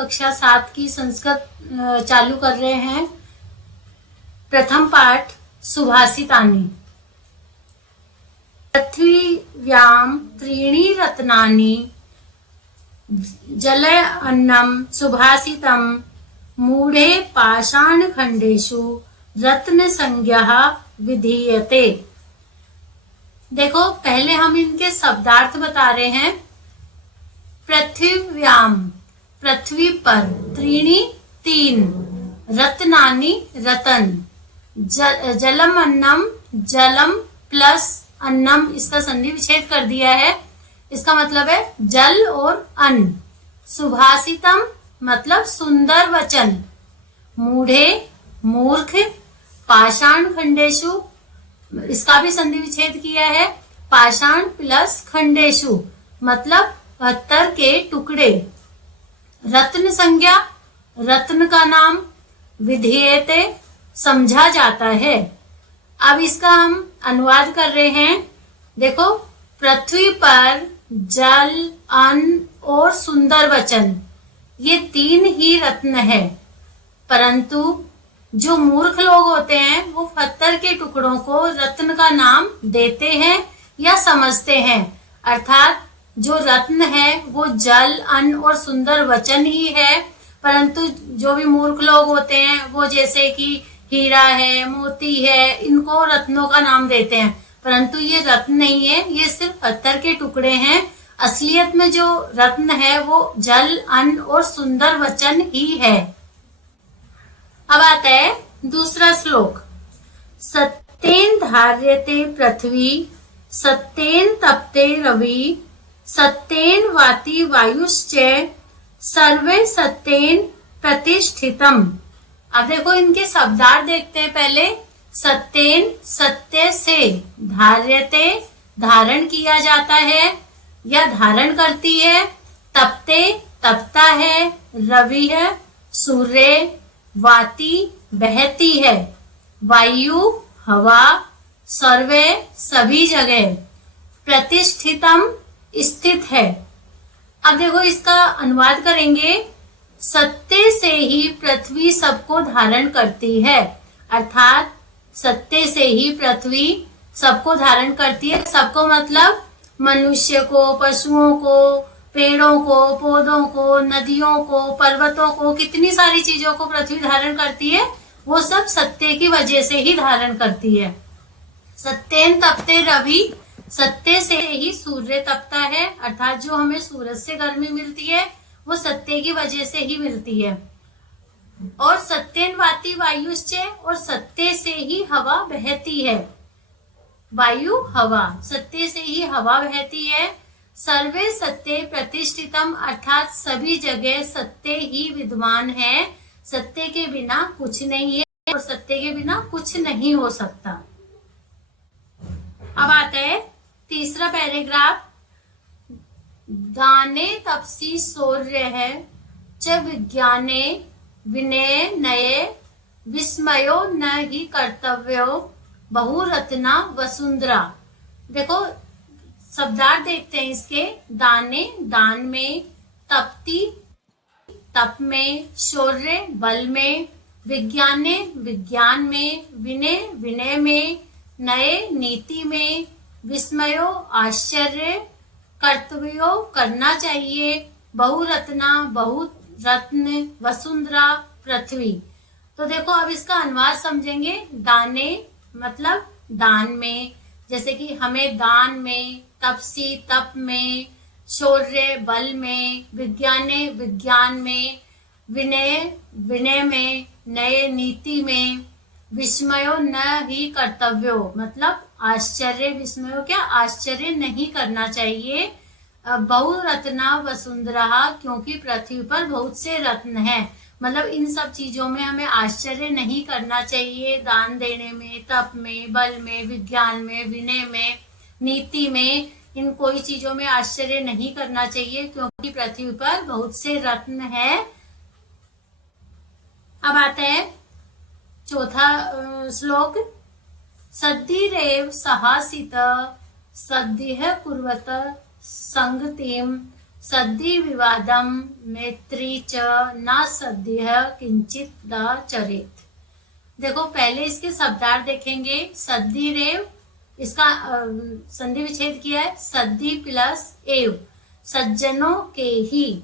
कक्षा 7 की संस्कृत चालू कर रहे हैं। प्रथम पाठ सुभाषितानि। पृथिव्यां त्रीणि रत्नानि जले अन्नम सुभाषितम मूढ़े पाषाणखंडेषु रत्न संज्ञः विधीयते। देखो, पहले हम इनके शब्दार्थ बता रहे हैं। पृथिव्याम पृथ्वी पर, त्रीणि तीन, रत्नानि रतन, जलम अन्नम जलम प्लस अन्नम, इसका संधि विच्छेद कर दिया है, इसका मतलब है जल और अन्न। सुभाषितम मतलब सुंदर वचन, मूढ़े मूर्ख, पाषाण खंडेशु इसका भी संधि विच्छेद किया है, पाषाण प्लस खंडेशु मतलब पत्थर के टुकड़े, रत्न संज्ञा रत्न का नाम, विधेयते समझा जाता है। अब इसका हम अनुवाद कर रहे हैं। देखो, पृथ्वी पर जल, अन्न और सुंदर वचन, ये तीन ही रत्न है, परंतु जो मूर्ख लोग होते हैं वो पत्थर के टुकड़ों को रत्न का नाम देते हैं या समझते हैं। अर्थात जो रत्न है वो जल, अन्न और सुंदर वचन ही है, परंतु जो भी मूर्ख लोग होते हैं वो जैसे कि हीरा है, मोती है, इनको रत्नों का नाम देते हैं, परंतु ये रत्न नहीं है, ये सिर्फ पत्थर के टुकड़े हैं। असलियत में जो रत्न है वो जल, अन्न और सुंदर वचन ही है। अब आता है दूसरा श्लोक। सत्येन धार्यते पृथ्वी, सत्येन तपते रवि, सत्येन वाति वायुश्च, सर्वे सत्येन प्रतिष्ठितम। अब देखो, इनके शब्दार्थ देखते हैं पहले। सत्येन सत्य से, धार्यते धारण किया जाता है या धारण करती है, तपते तपता है, रवि है सूर्य, वाति बहती है, वायु हवा, सर्वे सभी जगह, प्रतिष्ठितम स्थित है। अब देखो, इसका अनुवाद करेंगे। सत्य से ही पृथ्वी सबको धारण करती है, अर्थात सत्य से ही पृथ्वी सबको धारण करती है। सबको मतलब मनुष्य को, पशुओं को, पेड़ों को, पौधों को, नदियों को, पर्वतों को, कितनी सारी चीजों को पृथ्वी धारण करती है, वो सब सत्य की वजह से ही धारण करती है। सत्येन तपते रवि, सत्य से ही सूर्य तपता है, अर्थात जो हमें सूरज से गर्मी मिलती है वो सत्य की वजह से ही मिलती है। और सत्येन वाति वायुश्च, और सत्य से ही हवा बहती है, वायु हवा, सत्य से ही हवा बहती है। सर्वे सत्य प्रतिष्ठितम, अर्थात सभी जगह सत्य ही विद्यमान है, सत्य के बिना कुछ नहीं है और सत्य के बिना कुछ नहीं हो सकता। अब आता है तीसरा पैराग्राफ। दाने तपसी शौर्य है, च विज्ञाने विनय नये, विस्मयो न ही कर्तव्यो, बहुरत्ना वसुंधरा। देखो, शब्दार्थ देखते हैं इसके। दाने दान में, तपती तप में, शौर्य बल में, विज्ञाने विज्ञान में, विनय विनय में, नए नीति में, विस्मयो आश्चर्य, कर्तव्यो करना चाहिए, बहुरत्ना बहुत रत्न, वसुंधरा पृथ्वी। तो देखो, अब इसका अनुवाद समझेंगे। दाने मतलब दान में, जैसे कि हमें दान में, तपसी तप में, शौर्य बल में, विज्ञाने विज्ञान में, विनय विनय में, नए नीति में, विस्मयो न ही कर्तव्यो मतलब आश्चर्य, विस्मयो क्या आश्चर्य नहीं करना चाहिए, बहुरत्ना वसुंधरा क्योंकि पृथ्वी पर बहुत से रत्न हैं, मतलब इन सब चीजों में हमें आश्चर्य नहीं करना चाहिए। दान देने में, तप में, बल में, विज्ञान में, विनय में, नीति में, इन कोई चीजों में आश्चर्य नहीं करना चाहिए क्योंकि पृथ्वी पर बहुत से रत्न है। अब आता है चौथा श्लोक। सद्धिरेव सहासित, सद्धिः कुर्वत संगतिम, सद्धि विवादम मैत्री च न सद्य किंचित द चरेत। देखो पहले इसके शब्दार्थ देखेंगे। सद्धि रेव, इसका संधि विच्छेद किया है, सद्धि प्लस एव, सज्जनों के ही।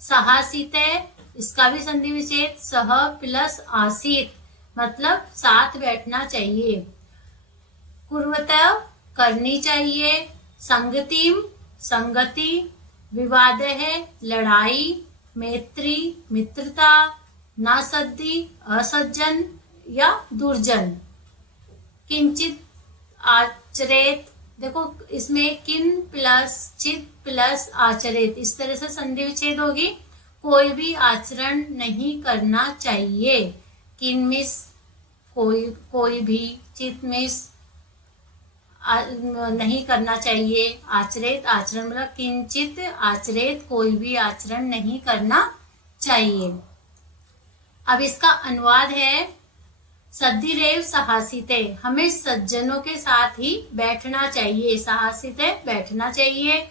सहासीते, इसका भी संधि विच्छेद, सह प्लस आसीत, मतलब साथ बैठना चाहिए। कुर्वतः, करनी चाहिए। संगतिम, संगति। विवाद है, लड़ाई। मैत्री, मित्रता। नासद्धि, असज्जन या दुर्जन। किंचित आचरेत, देखो इसमें किन प्लस चित प्लस आचरेत, इस तरह से संधि विच्छेद होगी। कोई भी आचरण नहीं करना चाहिए। किन मिस कोई भी, चित मिस नहीं करना चाहिए। आचरेत, आचरण मतलब किंचित आचरेत, कोई भी आचरण नहीं करना चाहिए। अब इसका अनुवाद है, सद्धि रेव सहासिते, हमें सज्जनों के साथ ही बैठना चाहिए। सहासिते, बैठना चाहिए।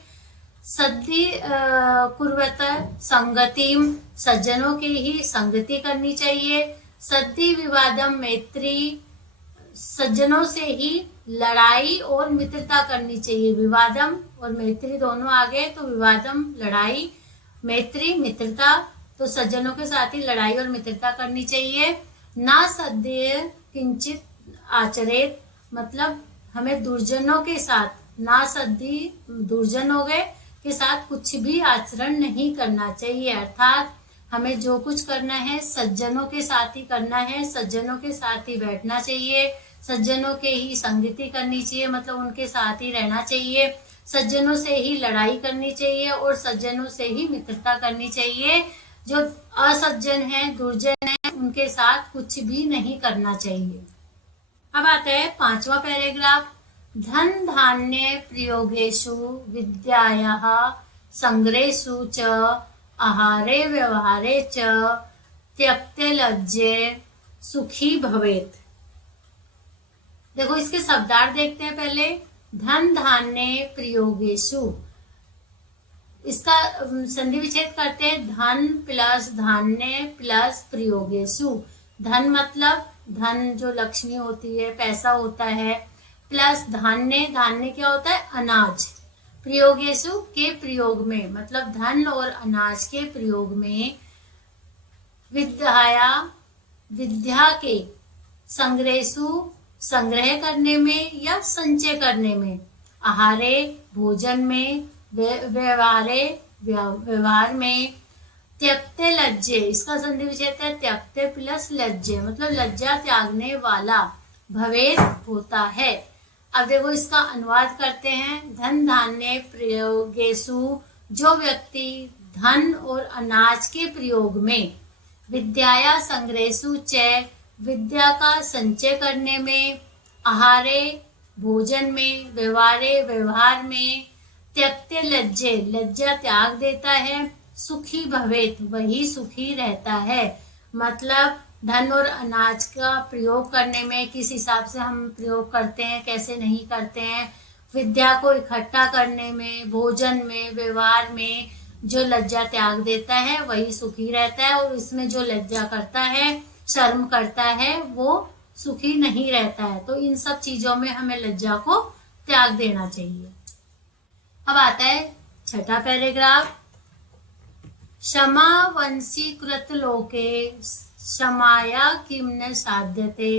सद्धि कुर्वत संगतिम, सज्जनों की ही संगति करनी चाहिए। सद्धि विवादम मैत्री, सज्जनों से ही लड़ाई और मित्रता करनी चाहिए। विवादम और मैत्री दोनों आ गए तो विवादम लड़ाई, मैत्री मित्रता, तो सज्जनों के साथ ही लड़ाई और मित्रता करनी चाहिए। ना सद्य किंचित आचरेत, मतलब हमें दुर्जनों के साथ, ना सद्धि दुर्जन हो गए, के साथ कुछ भी आचरण नहीं करना चाहिए। अर्थात हमें जो कुछ करना है सज्जनों के साथ ही करना है, सज्जनों के साथ ही बैठना चाहिए, सज्जनों के ही संगति करनी चाहिए, मतलब उनके साथ ही रहना चाहिए, सज्जनों से ही लड़ाई करनी चाहिए और सज्जनों से ही मित्रता करनी चाहिए। जो असज्जन है, दुर्जन है, उनके साथ कुछ भी नहीं करना चाहिए। अब आता है 5वां पैराग्राफ। धन धान्य प्रयोगेषु विद्यायाः संग्रहेषु च आहारे व्यवहारे च त्यक्ते लज्जे सुखी भवेत्। देखो इसके शब्दार्थ देखते हैं पहले। धन धान्य प्रयोगेषु, इसका संधि विच्छेद करते हैं। धन प्लस धान्य प्लस प्रयोगेषु। धन मतलब धन जो लक्ष्मी होती है, पैसा होता है, प्लस धान्य, धान्य क्या होता है, अनाज। प्रयोगेषु, के प्रयोग में, मतलब धन और अनाज के प्रयोग में। विद्याया, विद्या के। संग्रहेषु, संग्रह करने में या संचय करने में। आहारे, भोजन में। व्यवहारे, व्यवहार में। त्यक्ते लज्जे, इसका संधि विच्छेद है त्यक्ते प्लस लज्जे, मतलब लज्जा त्यागने वाला। भवेत्, होता है। अब देखो इसका अनुवाद करते हैं। धन धान्य प्रयोगेषु, जो व्यक्ति धन और अनाज के प्रयोग में। विद्याया संग्रहेषु च, विद्या का संचय करने में। आहारे, भोजन में। व्यवहारे, व्यवहार में। त्यक्ते लज्जे, लज्जा त्याग देता है। सुखी भवेत्, वही सुखी रहता है। मतलब धन और अनाज का प्रयोग करने में किस हिसाब से हम प्रयोग करते हैं, कैसे नहीं करते हैं। विद्या को इकट्ठा करने में, भोजन में, व्यवहार में जो लज्जा त्याग देता है वही सुखी रहता है, और इसमें जो लज्जा करता है, शर्म करता है, वो सुखी नहीं रहता है। तो इन सब चीजों में हमें लज्जा को त्याग देना चाहिए। अब आता है 6वां पैराग्राफ। क्षमा वंशीकृत लोके क्षमाया किम न साध्यते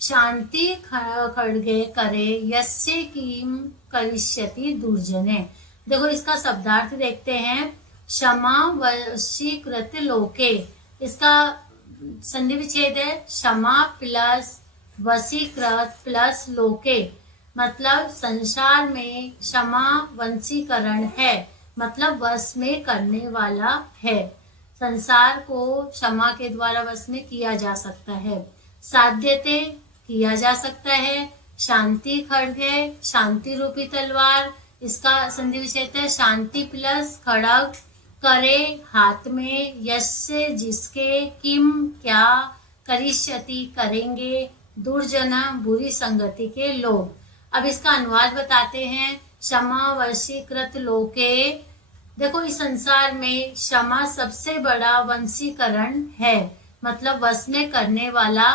शांति खड्गे करे यस्य किम करिष्यति दुर्जने। देखो इसका शब्दार्थ देखते हैं। क्षमा वशीकृत लोके, इसका संधि विच्छेद है क्षमा प्लस वशीकृत प्लस लोके, मतलब संसार में क्षमा वंशीकरण है, मतलब वश में करने वाला है। संसार को क्षमा के द्वारा वश में किया जा सकता है। साध्यते, किया जा सकता है। शांति खड्ग है, शांति रूपी तलवार, इसका संधि विच्छेद है शांति प्लस खड्ग। करे, हाथ में। यस्य, जिसके। किम, क्या। करिष्यति, करेंगे। दुर्जना, बुरी संगति के लोग। अब इसका अनुवाद बताते हैं। क्षमा वशीकृत लोके, देखो इस संसार में क्षमा सबसे बड़ा वंशीकरण है, मतलब वश में करने वाला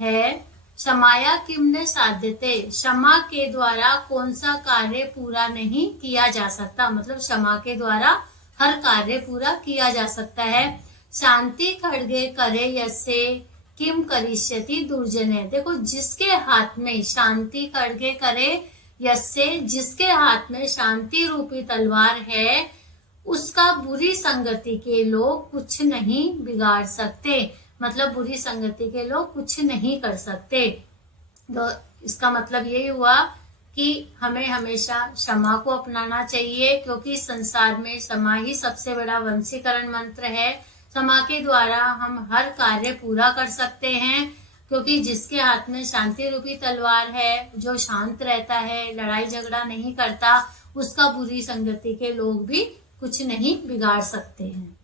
है। क्षमाया किमने साध्यते, क्षमा के द्वारा कौन सा कार्य पूरा नहीं किया जा सकता, मतलब क्षमा के द्वारा हर कार्य पूरा किया जा सकता है। शांति खड़गे करे यसे किम करिष्यति दुर्जने, देखो जिसके हाथ में शांति खड़गे करे यसे, जिसके हाथ में शांति रूपी तलवार है, उसका बुरी संगति के लोग कुछ नहीं बिगाड़ सकते, मतलब बुरी संगति के लोग कुछ नहीं कर सकते। तो इसका मतलब ये हुआ कि हमें हमेशा क्षमा को अपनाना चाहिए, क्योंकि संसार में क्षमा ही सबसे बड़ा वंशीकरण मंत्र है। क्षमा के द्वारा हम हर कार्य पूरा कर सकते हैं, क्योंकि जिसके हाथ में शांति रूपी तलवार है, जो शांत रहता है, लड़ाई झगड़ा नहीं करता, उसका बुरी संगति के लोग भी कुछ नहीं बिगाड़ सकते हैं।